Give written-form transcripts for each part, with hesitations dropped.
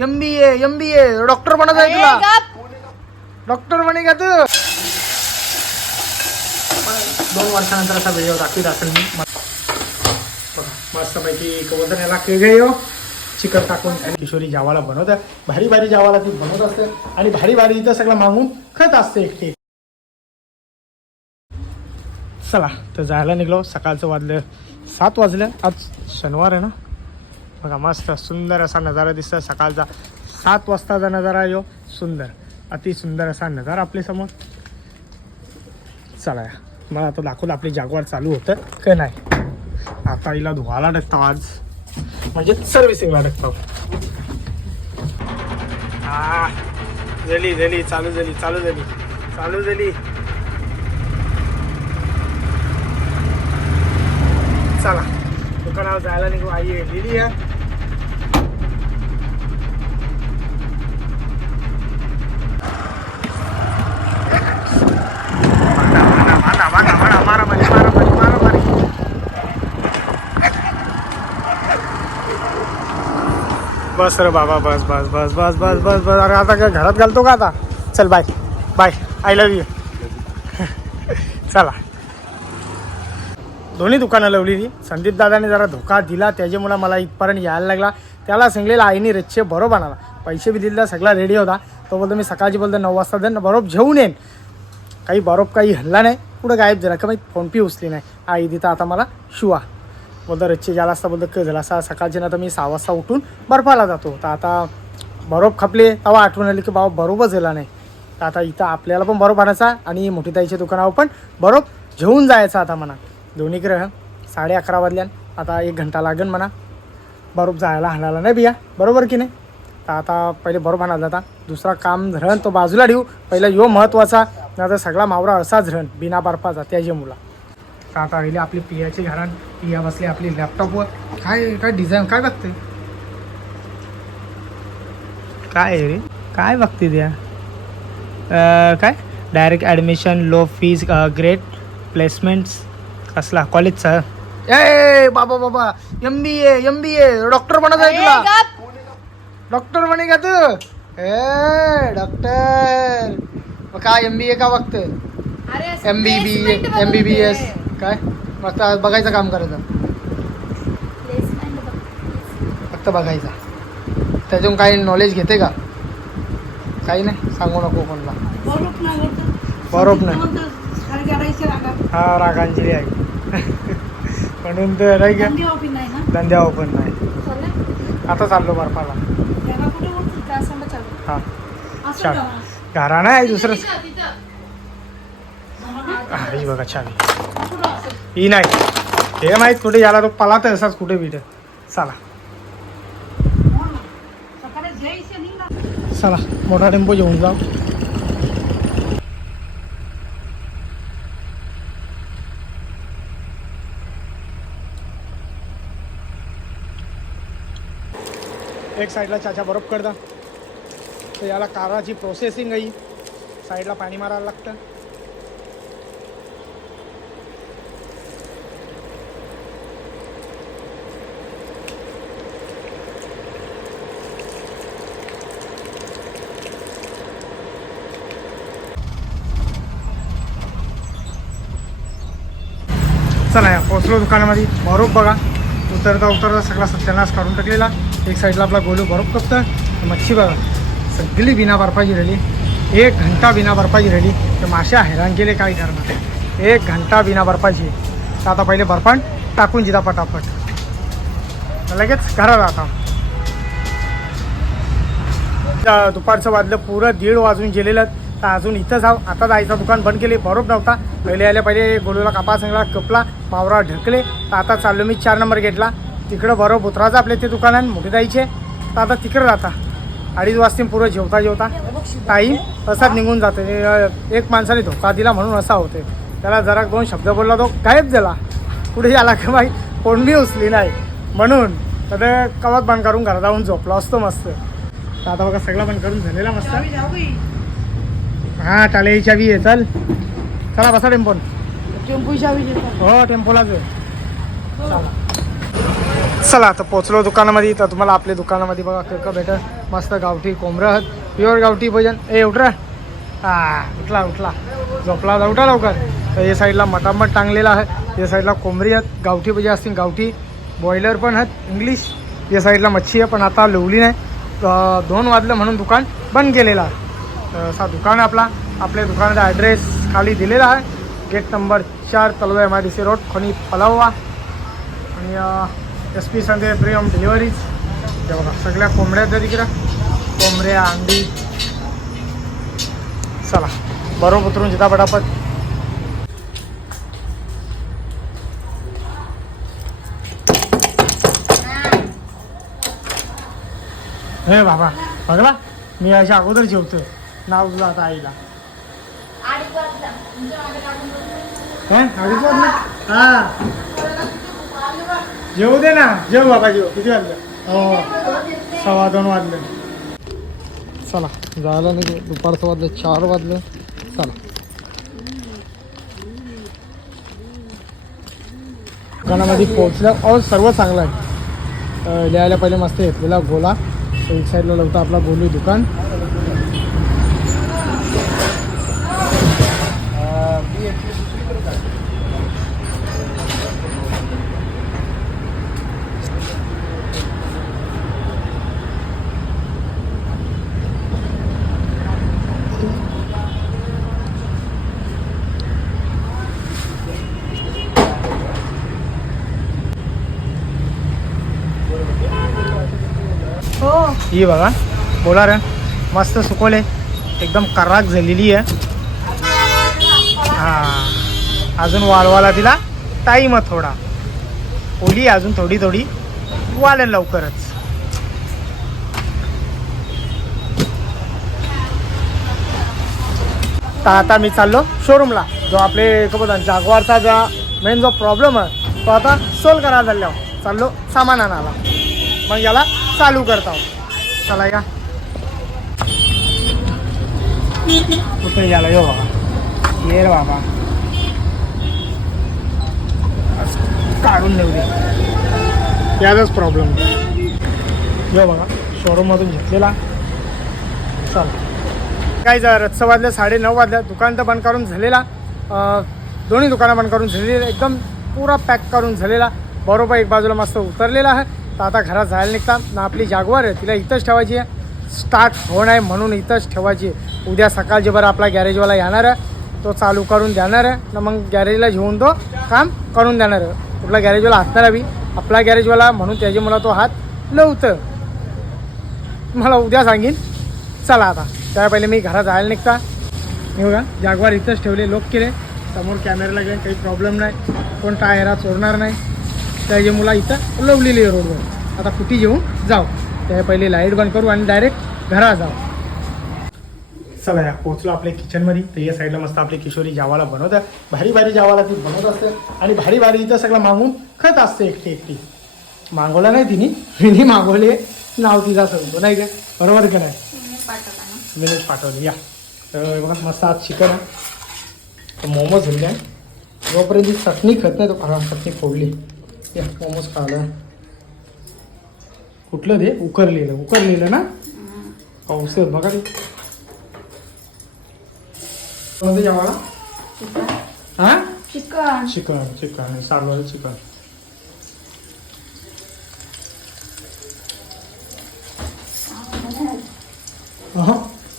MBA doctor बनत आहे तुला. डॉक्टर बने का तू? 2 वर्षानंतर असा व्हिडिओ दाखवीत असेल मी. मस्त पैकी कवतऱ्याला केळगे हो चिकन टाकून किशोरी जावाला बनवत आहे. भारी भारी जावाला ती बनवत असते आणि भारी भारी इथं सगळं मागून खात असते एकटे. चला तर जायला निघलो. सकाळचं वाजलं 7 वाजलं. आज शनिवार आहे ना. बघा मस्त सुंदर असा नजारा दिसतो सकाळचा. 7 वाजताचा नजारा यो सुंदर अति सुंदर असा नजारा आपल्या समोर. चला मला आता दाखवलं आपली जागवार चालू होतं का नाही. आता हिला धुवायला टाकतो आज म्हणजे सर्व्हिसिंगला टाकतो. झाली चालू झाली. चला दुकानावर जायला निघू. आई लिहिली आहे. बस रे बाबा बस. अरे आता काय घरात घालतो का आता. चल बाय आय लव्ह यू. चला दोन्ही दुकानं लावली ती. संदीप दादाने जरा धोका दिला त्याच्यामुळे मला इथपर्यंत यायला लागला. त्याला सांगलेला आईने रिक्षे बरोबर आणाला. पैसे बी दिले सगळा रेडी होता. तो बोलतो मी सकाळची बोलतो 9 वाजता देईन बरोबर घेऊन येईन. काही हल्ला नाही. पुढं गायब झाला का माहीत. फोन पे उचली नाही. आई तिथं आता मला शिवा बोलतो रिक्षे गेला असता बोलतो काय झाला असा. सकाळची ना तर मी 6 वाजता उठून बर्फाला जातो. तर आता बरोबर खपले तेव्हा आठवण आली की बाबा बरोबर झाला नाही. तर आता इथं आपल्याला पण बरोबर आणायचा आणि मोठी ताईच्या दुकानावर पण बरोबर घेऊन जायचं. आता म्हणा दोन्हीकडे 11:30 वाजल्यान. आता 1 घंटा लागेल म्हणा बरोबर जायला हाणायला नाही बिया बरोबर की नाही. तर आता पहिले बरोबर हाणायला जाता. दुसरा काम धरण तो बाजूला ठेवू. पहिला यो महत्त्वाचा नाही तर सगळा मावरा असाच धरण बिना बर्फाचा त्याच्या मुला. तर आता राहिली आपली पियाची घरान. पिया बसली आपली लॅपटॉपवर. काय डिझाईन काय बघते. काय रे काय बघते त्या. काय direct admission low fees great placements कसला कॉलेजचा. ए बाबा MBA डॉक्टर बनत आहे तुला. डॉक्टर बने का तू. डॉक्टर काय MBA का बघते. MBBS काय फक्त बघायचं काम करायचं. फक्त बघायचं. त्याच्यातून काही नॉलेज घेते का. काही नाही सांगू नको कोणला. बरोबर नाही. हा रागांजली आहे. म्हणून तर नाही का धंद्या ओपन नाही. आता चाललो बर्फाला. हा छान घरा नाही दुसरं. ही बघा छान ही नाही हे माहीत कुठे याला तो पलात असाच कुठे बिट. चला मोठा टेम्पो घेऊन जाऊ. एक साईडला चाचा बरोबर करता. तर याला काराची प्रोसेसिंग आहे. साईडला पाणी मारायला लागतं. चला या पोचलो दुकानामध्ये. बरोबर बघा उतरता सगळा सत्यानाश काढून टाकलेला. एक साईडला आपला गोलू बरोबर कपतं. मच्छी बघा सगळी बिना बर्फाची राहिली. 1 घंटा बिना बर्फाची राहिली. तर माश्या हैराण केले काय करणार. 1 घंटा बिना बर्फाची. तर आता पहिले बर्फान टाकून जिदा पटापट लगेच घरात. आता दुपारचं वाजलं पुरं 1:30 वाजून गेलेलं. तर अजून इथं जाऊ. आता जायचं दुकान बंद केले बरोबर नव्हता. पहिले गोलूला कापा चांगला कपला मावरा ढकले. तर आता चाललो मी 4 नंबर गेटला. तिकडं बरोबर उतरायचं आपले ते दुकान आहे मोठी जायचे. तर आता तिकडं जाता 2:30 वाजता पुरं जेवता टाईम असाच निघून जाते. एक माणसाने धोका दिला म्हणून असा होते. त्याला जरा 2 शब्द बोलला तो गायब झाला. कुठे आला का बाई फोन बी उचली नाही म्हणून. तर कवात बंद करून घरात जाऊन झोपला असतो मस्त. तर आता बघा सगळं बंद करून झालेला मस्त. हां टाले चावी आहे. चला बसा टेम्पोन. हो टेम्पोलाच चला. चला आता पोचलो दुकानामध्ये. तर तुम्हाला आपल्या दुकानामध्ये बघा काय भेटत. मस्त गावठी कोंबडं आहेत, प्युअर गावठी भोजन. ए उठरा, उठला उठला, झोपला उठा लवकर. तर या साईडला मटामट टांगलेला आहे, या साईडला कोंबडी आहेत, गावठी भजी असतील, गावठी बॉयलर पण आहेत इंग्लिश. या साईडला मच्छी आहे पण आता लवली नाही. 2 वाजलं म्हणून दुकान बंद केलेलं आहे. तर असा दुकान आहे आपल्या दुकानाचा ॲड्रेस खाली दिलेला आहे. गेट नंबर 4 तलवा MIDC रोड, खणी पलावा. आणि SP Sunday free home deliveries. ते बघा सगळ्या कोंबड्या आहेत तिकडं, कोंबड्या अंडी. चला बरोबर उतरून जिता पटापट. हे बाबा बघला, मी याच्या अगोदर जेवतोय. नाव तुझं आता आईला. हां जेवू दे ना, जेव बाबा जेव. किती वाजलं? हो 2:15 वाजले. चला जायला नाही, दुपारचं वाजलं 4 वाजलं. चला दुकानामध्ये पोहोचलं और सर्व चांगलं आहे. लिहायला पहिले मस्त घेतलेला गोला. एक साईडला लावतं आपला बोलू दुकान. ही बघा बोला रे, मस्त सुकवले, एकदम कराक झालेली आहे. हां अजून वाळवायला तिला टाईम आहे थोडा. ओली अजून थोडी थोडी वाळेल लवकरच. तर आता मी चाललो शोरूमला. जो आपले जागवारचा जो मेन जो प्रॉब्लेम आहे तो आता सोल्व करायला चाललो. चाललो सामान आणायला, मग याला चालू करता. चला या कुठे याला यो बाबा, ये रे बाबा काढून देऊ दे, याचाच प्रॉब्लेम. यो बघा शोरूममधून घेतलेला. चल काय रत्स वाजल्या 9:30 वाजल्या. दुकान तर बंद करून झालेला, दोन्ही दुकानं बंद करून झालेली, एकदम पुरा पॅक करून झालेला. बरोबर एक बाजूला मस्त उतरलेला आहे. तर आता घरात जायला निघता ना. आपली जागवार आहे तिला इथंच ठेवायची आहे, स्टार्ट होणं आहे म्हणून इथंच ठेवायची आहे. उद्या सकाळची बरं आपला गॅरेजवाला येणार आहे, तो चालू करून देणार आहे ना. मग गॅरेजला घेऊन तो काम करून देणार आहे. कुठला गॅरेजवाला असणार बी आपला गॅरेजवाला म्हणून त्याची मला तो हात लावतं. मला उद्या सांगीन. चला आता त्या पहिले मी घरात जायला निघता. मी बघा जागवार इथंच ठेवले, लॉक केले. समोर कॅमेरा लागले, काही प्रॉब्लेम नाही, कोण टायरा चोरणार नाही. त्याची मुला इथं लवलेली आहे रोडवर. आता कुठे जेवून जाऊ, त्या पहिले लाईट बंद करू आणि डायरेक्ट घरात जाऊ. चला या पोचलो आपल्या किचनमध्ये. तर या साईडला मस्त आपली किशोरी जावाला बनवतात. भारी भारी जावाला ती बनवत असते आणि भारी भारी इथं सगळं मागून खात असते एकटी. मागवला नाही तिने मागवले, नाव तिचा सांगतो नाही का, बरोबर का नाही. मीच पाठवली. या तर बघा मस्त आज चिकन आहे, मोमोज झाले आहे. जोपर्यंत ती चटणी खात नाही तो चटणी फोडली. या मोमोज खायला कुठलं ते उकरलेलं ना औषध बघा ते कोणतं जेवायला. हां चिकन सारवलं चिकन.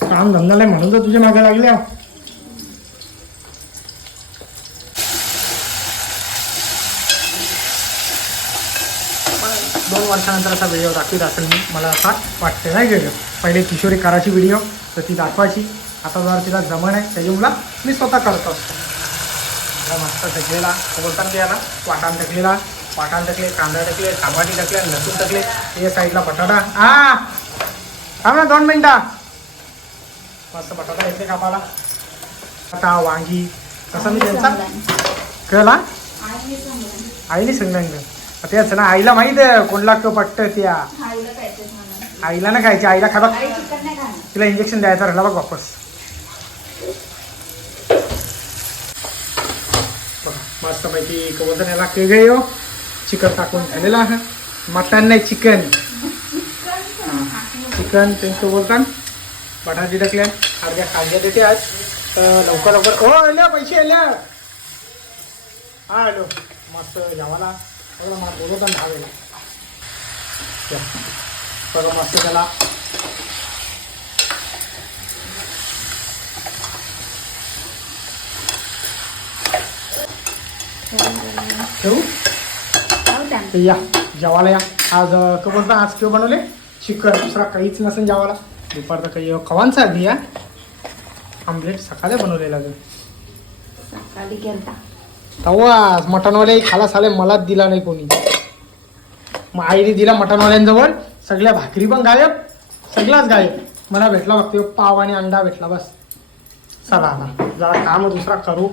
काम धंदा नाही म्हणून तर तुझ्या मागे लागल्या. 2 वर्षानंतर असा व्हिडिओ दाखवत असेल मी, मला असा वाटतं नाही गेलं. पहिले किशोरी करायची व्हिडिओ तर ती दाखवायची, आता जर तिला जमण आहे त्याच्यामुळं मी स्वतः करत असतो. मस्त टाकलेला बोलताना द्यायला वाटाण टाकलेला, कांदा टाकले, टमाटे टाकले, लसूण टाकले. हे साईडला बटाटा. थांब ना 2 मिनटं. मस्त बटाटा येते कापाला. बटाटा वांगी कसं मी त्यांचा कळला आईने सांगितलं. तेच ना, आईला माहित आहे कोणला पट्ट त्या आईला ना खायची. आईला खाबा तिला इंजेक्शन द्यायचं राहिला बघ वापस. मस्त माहिती बोलतात याला के गए हो. चिकन टाकून झालेला आहे, मटन नाही चिकन. चिकन त्यांचं बोलतान बटाटे टाकले अर्ध्या कांद्या देते आज तर लवकर लवकर हो आल्या पैसे आल्या हा हॅलो मस्त जेवायला मला बोलवता दहा वेळेला बघा मस्त त्याला ठेवू या जेवायला या आज का बोलता आज केव्हा बनवले चिकन दुसरा काहीच नसेल जेवायला दुपारचा काही खवांचा आधी या आमलेट सकाळी बनवलेला सकाळी केलता तेव्हा मटनवाले खाला साले मलाच दिला नाही कोणी मग आईने दिला मटनवाल्यांजवळ सगळ्या भाकरी पण गायब सगळाच गायब मला भेटला फक्त पाव आणि अंडा भेटला बस चला आता जरा काम दुसरा करू